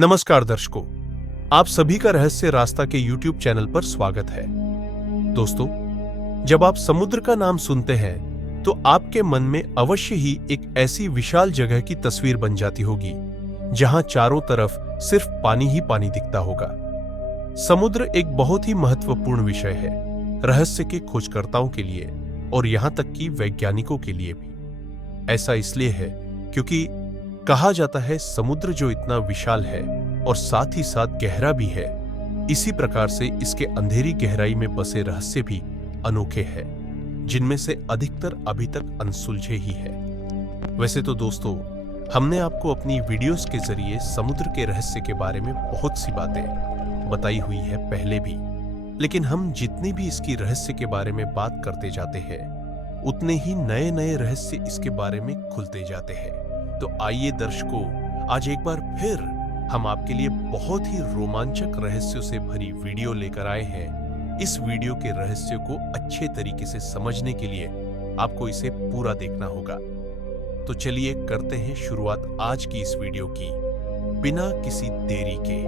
नमस्कार दर्शकों, आप सभी का रहस्य रास्ता के YouTube चैनल पर स्वागत है। दोस्तों, जब आप समुद्र का नाम सुनते हैं तो आपके मन में अवश्य ही एक ऐसी विशाल जगह की तस्वीर बन जाती होगी जहां चारों तरफ सिर्फ पानी ही पानी दिखता होगा। समुद्र एक बहुत ही महत्वपूर्ण विषय है, रहस्य के खोजकर्ताओं के लिए और यहां तक कि वैज्ञानिकों के लिए भी। ऐसा इसलिए है क्योंकि कहा जाता है समुद्र जो इतना विशाल है और साथ ही साथ गहरा भी है, इसी प्रकार से इसके अंधेरी गहराई में बसे रहस्य भी अनोखे हैं, जिनमें से अधिकतर अभी तक अनसुलझे ही है। वैसे तो दोस्तों, हमने आपको अपनी वीडियोस के जरिए समुद्र के रहस्य के बारे में बहुत सी बातें बताई हुई है पहले भी, लेकिन हम जितनी भी इसकी रहस्य के बारे में बात करते जाते हैं, उतने ही नए नए रहस्य इसके बारे में खुलते जाते हैं। तो आइए दर्शकों, आज एक बार फिर हम आपके लिए बहुत ही रोमांचक रहस्यों से भरी वीडियो लेकर आए हैं। इस वीडियो के रहस्यों को अच्छे तरीके से समझने के लिए आपको इसे पूरा देखना होगा। तो चलिए करते हैं शुरुआत आज की इस वीडियो की, बिना किसी देरी के।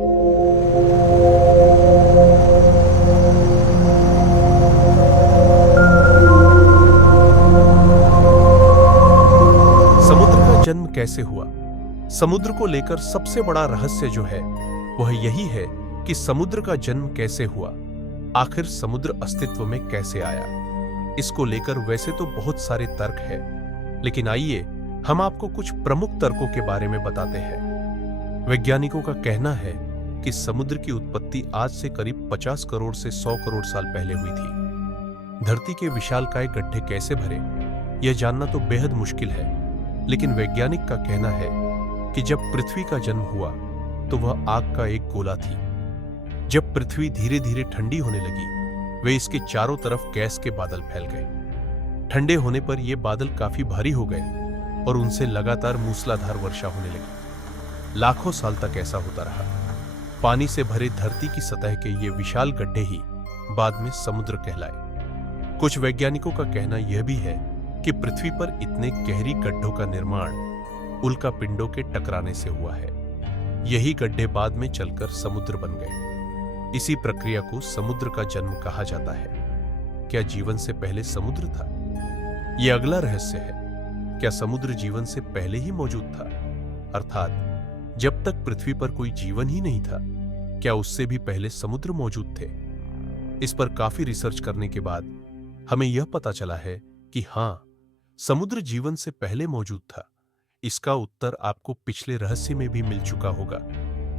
समुद्र का जन्म कैसे हुआ? समुद्र को लेकर सबसे बड़ा रहस्य जो है वह यही है कि समुद्र का जन्म कैसे हुआ, आखिर समुद्र अस्तित्व में कैसे आया। इसको लेकर वैसे तो बहुत सारे तर्क हैं, लेकिन आइए हम आपको कुछ प्रमुख तर्कों के बारे में बताते हैं। वैज्ञानिकों का कहना है कि समुद्र की उत्पत्ति आज से करीब 50 करोड़ से 100 करोड़ साल पहले हुई थी। धरती के विशालकाय गड्ढे कैसे भरे, यह जानना तो बेहद मुश्किल है, लेकिन वैज्ञानिक का कहना है कि जब पृथ्वी का जन्म हुआ तो वह आग का एक गोला थी। जब पृथ्वी धीरे धीरे ठंडी होने लगी, वे इसके चारों तरफ गैस के बादल फैल गए। ठंडे होने पर ये बादल काफी भारी हो गए और उनसे लगातार मूसलाधार वर्षा होने लगी। लाखों साल तक ऐसा होता रहा। पानी से भरे धरती की सतह के ये विशाल गड्ढे ही बाद में समुद्र कहलाए। कुछ वैज्ञानिकों का कहना यह भी है कि पृथ्वी पर इतने गहरी गड्ढों का निर्माण उल्का पिंडों के टकराने से हुआ है। यही गड्ढे बाद में चलकर समुद्र बन गए। इसी प्रक्रिया को समुद्र का जन्म कहा जाता है। क्या जीवन से पहले समुद्र था? यह अगला रहस्य है। क्या समुद्र जीवन से पहले ही मौजूद था, अर्थात जब तक पृथ्वी पर कोई जीवन ही नहीं था, क्या उससे भी पहले समुद्र मौजूद थे? इस पर काफी रिसर्च करने के बाद हमें यह पता चला है कि हां, समुद्र जीवन से पहले मौजूद था। इसका उत्तर आपको पिछले रहस्य में भी मिल चुका होगा।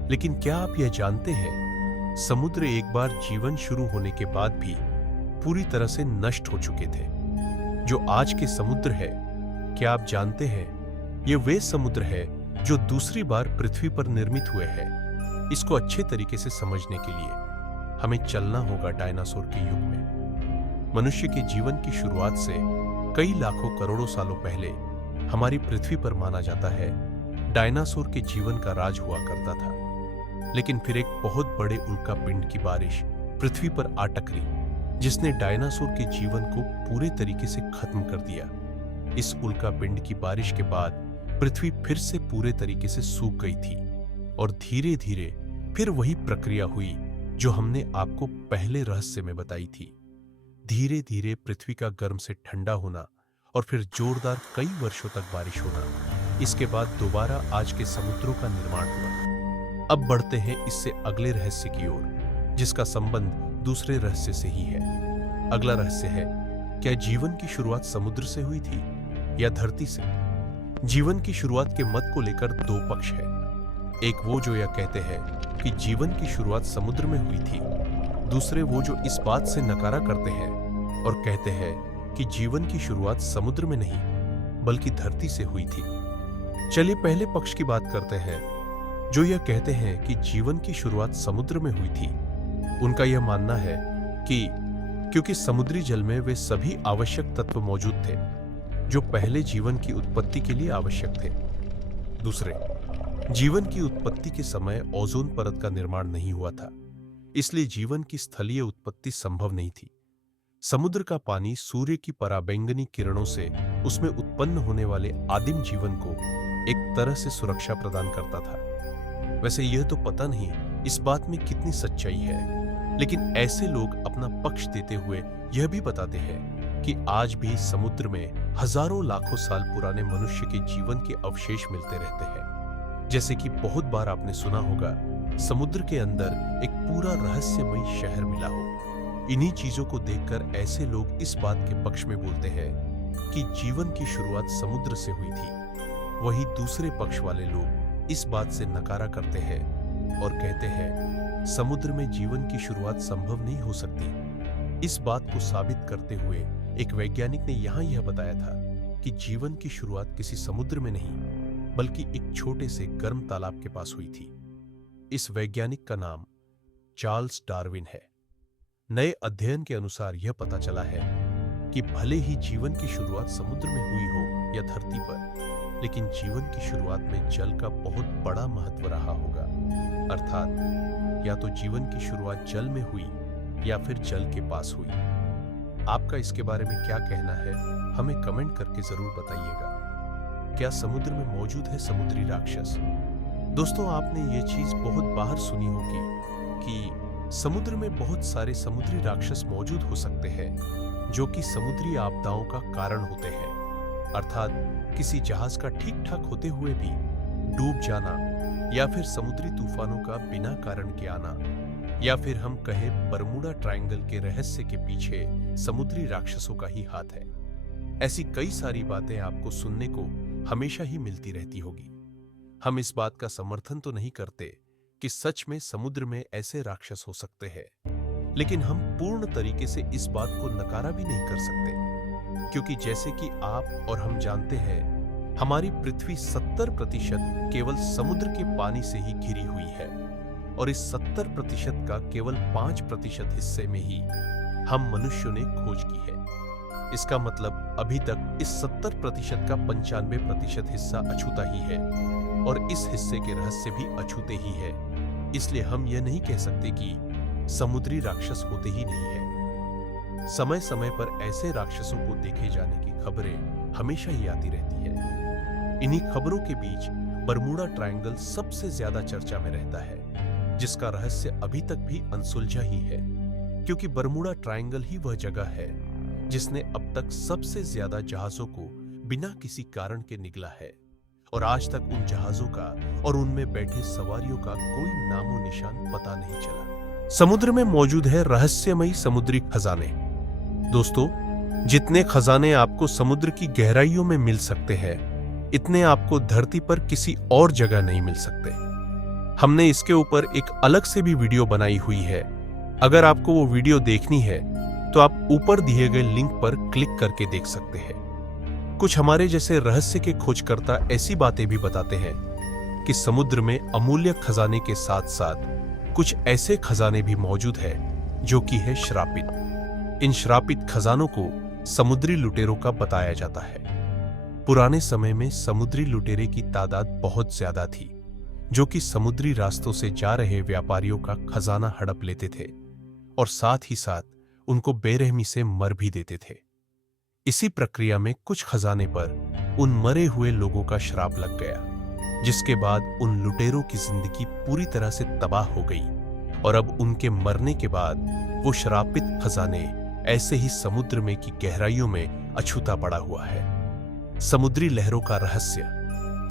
लेकिन क्या आप यह जानते हैं, समुद्र एक बार जीवन शुरू होने के बाद भी पूरी तरह से नष्ट हो चुके थे। जो आज के समुद्र है, क्या आप जानते हैं, ये वे समुद्र है जो दूसरी बार पृथ्वी पर निर्मित हुए हैं। इसको अच्छे तरीके से समझने के लिए हमें चलना होगा डायनासोर के युग में। मनुष्य के जीवन की शुरुआत से कई लाखों करोड़ों सालों पहले हमारी पृथ्वी पर माना जाता है डायनासोर के जीवन का राज हुआ करता था। लेकिन फिर एक बहुत बड़े उल्का पिंड की बारिश पृथ्वी पर आ टकरी, जिसने डायनासोर के जीवन को पूरे तरीके से खत्म कर दिया। इस उल्का पिंड की बारिश के बाद पृथ्वी फिर से पूरे तरीके से सूख गई थी और धीरे धीरे फिर वही प्रक्रिया हुई जो हमने आपको पहले रहस्य में बताई थी। धीरे धीरे पृथ्वी का गर्म से ठंडा होना और फिर जोरदार कई वर्षों तक बारिश होना। इसके बाद दोबारा आज के समुद्रों का निर्माण हुआ। अब बढ़ते हैं इससे अगले रहस्य की ओर, जिसका संबंध दूसरे रहस्य से ही है। अगला रहस्य है, क्या जीवन की शुरुआत समुद्र से हुई थी या धरती से? जीवन की शुरुआत के मत को लेकर दो पक्ष है। एक वो जो यह कहते हैं कि जीवन की शुरुआत समुद्र में हुई थी, दूसरे वो जो इस बात से नकारा करते हैं और कहते हैं कि जीवन की शुरुआत समुद्र में नहीं बल्कि धरती से हुई थी। चलिए पहले पक्ष की बात करते हैं, जो यह कहते हैं कि जीवन की शुरुआत समुद्र में हुई थी। उनका यह मानना है कि क्योंकि समुद्री जल में वे सभी आवश्यक तत्व मौजूद थे जो पहले जीवन की उत्पत्ति के लिए आवश्यक थे। दूसरे, जीवन की उत्पत्ति के समय ओजोन परत का निर्माण नहीं हुआ था, इसलिए जीवन की स्थलीय उत्पत्ति संभव नहीं थी। समुद्र का पानी सूर्य की पराबैंगनी किरणों से उसमें उत्पन्न होने वाले आदिम जीवन को एक तरह से सुरक्षा प्रदान करता था। वैसे यह तो पता नहीं इस बात में कितनी सच्चाई है, लेकिन ऐसे लोग अपना पक्ष देते हुए यह भी बताते हैं कि आज भी समुद्र में हजारों लाखों साल पुराने मनुष्य के जीवन के अवशेष मिलते रहते हैं। जैसे कि बहुत बार आपने सुना होगा, समुद्र के अंदर एक पूरा रहस्यमयी शहर मिला हो। इन्हीं चीजों को देखकर ऐसे लोग इस बात के पक्ष में बोलते हैं कि जीवन की शुरुआत समुद्र से हुई थी। वहीं दूसरे पक्ष वाले लोग इस बात से नकारा करते हैं और कहते हैं समुद्र में जीवन की शुरुआत संभव नहीं हो सकती। इस बात को साबित करते हुए एक वैज्ञानिक ने यहां यह बताया था कि जीवन की शुरुआत किसी समुद्र में नहीं, बल्कि एक छोटे से गर्म तालाब के पास हुई थी। इस वैज्ञानिक का नाम चार्ल्स डार्विन है। नए अध्ययन के अनुसार यह पता चला है कि भले ही जीवन की शुरुआत समुद्र में हुई हो या धरती पर, लेकिन जीवन की शुरुआत में जल का बहुत बड़ा महत्व रहा होगा। अर्थात या तो जीवन की शुरुआत जल में हुई या फिर जल के पास हुई। आपका इसके बारे में क्या कहना है, हमें कमेंट करके जरूर बताइएगा। क्या समुद्र में मौजूद है समुद्री राक्षस? दोस्तों, आपने ये चीज बहुत बाहर सुनी होगी कि समुद्र में बहुत सारे समुद्री राक्षस मौजूद हो सकते हैं जो कि समुद्री आपदाओं का कारण होते हैं। अर्थात किसी जहाज का ठीक ठाक होते हुए भी डूब जाना, या फिर समुद्री तूफानों का बिना कारण के आना, या फिर हम कहें बरमूडा ट्रायंगल के रहस्य के पीछे समुद्री राक्षसों का ही हाथ है। ऐसी कई सारी बातें आपको सुनने को हमेशा ही मिलती रहती होगी। हम इस बात का समर्थन तो नहीं करते कि सच में समुद्र में ऐसे राक्षस हो सकते हैं, लेकिन हम पूर्ण तरीके से इस बात को नकारा भी नहीं कर सकते, क्योंकि जैसे कि आप और हम जानते हैं, हमारी पृथ्वी 70% केवल समुद्र के पानी से ही घिरी हुई है, और इस 70% का केवल 5% हिस्से में ही हम मनुष्यों ने खोज की है। इसका मतलब अभी तक इस 70% का 95% हिस्सा अछूता ही है, और इस हिस्से के रहस्य भी अछूते ही है। इसलिए हम यह नहीं कह सकते कि समुद्री राक्षस होते ही नहीं है। समय समय पर ऐसे राक्षसों को देखे जाने की खबरें हमेशा ही आती रहती है। इन्हीं खबरों के बीच बरमूडा ट्रायंगल सबसे ज्यादा चर्चा में रहता है, जिसका रहस्य अभी तक भी अनसुलझा ही है, क्योंकि बरमूडा ट्रायंगल ही वह जगह है जिसने अब तक सबसे ज्यादा जहाजों को बिना किसी कारण के निगला है, और आज तक उन जहाजों का और उनमें बैठे सवारियों का कोई नामो निशान पता नहीं चला। समुद्र में मौजूद है रहस्यमयी समुद्री खजाने। दोस्तों, जितने खजाने आपको समुद्र की गहराइयों में मिल सकते हैं, इतने आपको धरती पर किसी और जगह नहीं मिल सकते। हमने इसके ऊपर एक अलग से भी वीडियो बनाई हुई है। अगर आपको वो वीडियो देखनी है तो आप ऊपर दिए गए लिंक पर क्लिक करके देख सकते हैं। कुछ हमारे जैसे रहस्य के खोजकर्ता ऐसी बातें भी बताते हैं कि समुद्र में अमूल्य खजाने के साथ साथ कुछ ऐसे खजाने भी मौजूद हैं जो कि है श्रापित। इन श्रापित खजानों को समुद्री लुटेरों का बताया जाता है। पुराने समय में समुद्री लुटेरे की तादाद बहुत ज्यादा थी, जो कि समुद्री रास्तों से जा रहे व्यापारियों का खजाना हड़प लेते थे और साथ ही साथ उनको बेरहमी से मर भी देते थे। इसी प्रक्रिया में कुछ खजाने पर उन मरे हुए लोगों का श्राप लग गया, जिसके बाद उन लुटेरों की जिंदगी पूरी तरह से तबाह हो गई, और अब उनके मरने के बाद वो श्रापित खजाने ऐसे ही समुद्र में की गहराइयों में अछूता पड़ा हुआ है। समुद्री लहरों का रहस्य।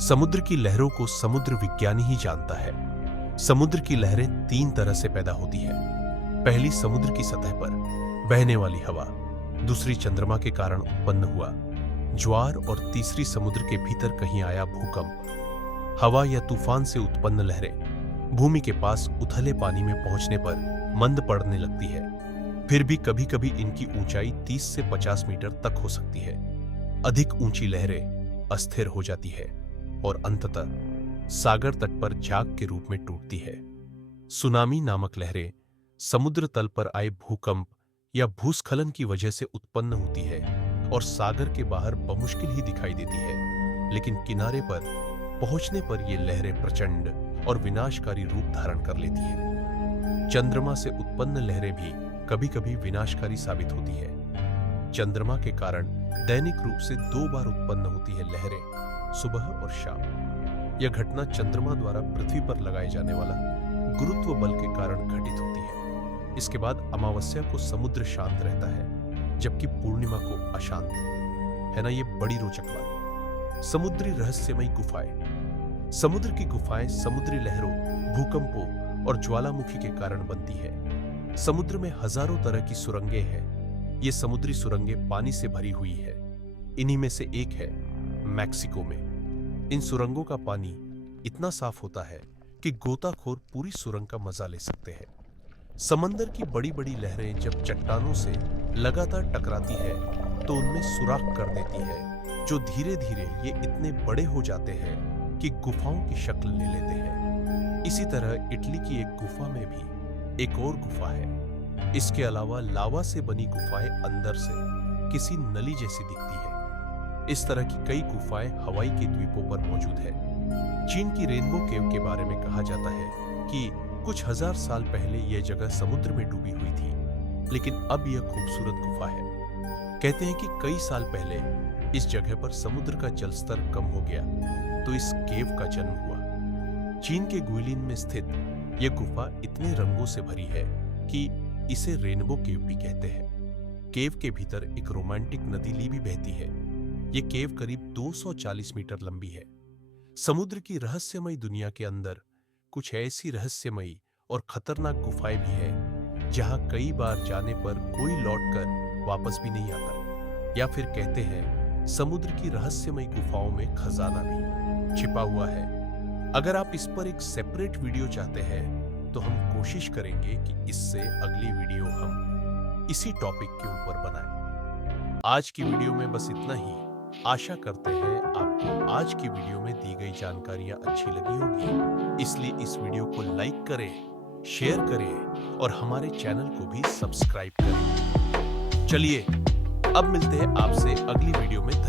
समुद्र की लहरों को समुद्र विज्ञानी ही जानता है। समुद्र की लहरें 3 तरह से पैदा होती है। पहली समुद्र की सतह पर बहने वाली हवा, दूसरी चंद्रमा के कारण उत्पन्न हुआ ज्वार, और तीसरी समुद्र के भीतर कहीं आया भूकंप। हवा या तूफान से उत्पन्न लहरें भूमि के पास उथले पानी में पहुंचने पर मंद पड़ने लगती है। फिर भी कभी कभी इनकी ऊंचाई 30 से 50 मीटर तक हो सकती है। अधिक ऊंची लहरें अस्थिर हो जाती है और अंततः सागर तट पर झाग के रूप में टूटती है। सुनामी नामक लहरें समुद्र तल पर आए भूकंप या भूस्खलन की वजह से उत्पन्न होती है और सागर के बाहर बमुश्किल ही दिखाई देती है, लेकिन किनारे पर पहुंचने पर ये लहरें प्रचंड और विनाशकारी रूप धारण कर लेती हैं। चंद्रमा से उत्पन्न लहरें भी कभी कभी विनाशकारी साबित होती है। चंद्रमा के कारण दैनिक रूप से 2 बार उत्पन्न होती है लहरें, सुबह और शाम। यह घटना चंद्रमा द्वारा पृथ्वी पर लगाए जाने वाला गुरुत्व बल के कारण घटित होती है। इसके बाद अमावस्या को समुद्र शांत रहता है, जबकि पूर्णिमा को अशांत। है ना ये बड़ी रोचक बात। समुद्री रहस्यमयी गुफाएं। समुद्र की गुफाएं समुद्री लहरों, भूकंपों और ज्वालामुखी के कारण बनती है। समुद्र में हजारों तरह की सुरंगें हैं। ये समुद्री सुरंगें पानी से भरी हुई है। इन्हीं में से एक है मैक्सिको में। इन सुरंगों का पानी इतना साफ होता है कि गोताखोर पूरी सुरंग का मजा ले सकते हैं। समंदर की बड़ी बड़ी लहरें जब चट्टानों से लगातार टकराती है तो उनमें सुराख कर देती है, जो धीरे धीरे ये इतने बड़े हो जाते हैं कि गुफाओं की शक्ल ले लेते हैं। इसी तरह इटली की एक गुफा में भी एक और गुफा है। इसके अलावा लावा से बनी गुफाएं अंदर से किसी नली जैसी दिखती है। इस तरह की कई गुफाएं हवाई के द्वीपों पर मौजूद है। चीन की रेनबो केव के बारे में कहा जाता है कि कुछ हजार साल पहले यह जगह समुद्र में डूबी हुई थी, लेकिन अब यह खूबसूरत गुफा है। कहते हैं कि कई साल पहले इस जगह पर समुद्र का जलस्तर कम हो गया, तो इस केव का जन्म हुआ। चीन के गुइलिन में स्थित यह गुफा इतने रंगों से भरी है कि इसे रेनबो केव भी कहते हैं। केव के भीतर एक रोमांटिक नदी ली भी बहती है। यह केव करीब 240 मीटर लंबी है। समुद्र की रहस्यमयी दुनिया के अंदर कुछ ऐसी रहस्यमयी और खतरनाक गुफाएं भी हैं, जहां कई बार जाने पर कोई लौटकर वापस भी नहीं आता। या फिर कहते हैं समुद्र की रहस्यमयी गुफाओं में खजाना भी छिपा हुआ है। अगर आप इस पर एक सेपरेट वीडियो चाहते हैं तो हम कोशिश करेंगे कि इससे अगली वीडियो हम इसी टॉपिक के ऊपर बनाएं। आज की वीडियो में बस इतना ही। आशा करते हैं आपको आज की वीडियो में दी गई जानकारियां अच्छी लगी होगी, इसलिए इस वीडियो को लाइक करें, शेयर करें और हमारे चैनल को भी सब्सक्राइब करें। चलिए अब मिलते हैं आपसे अगली वीडियो में।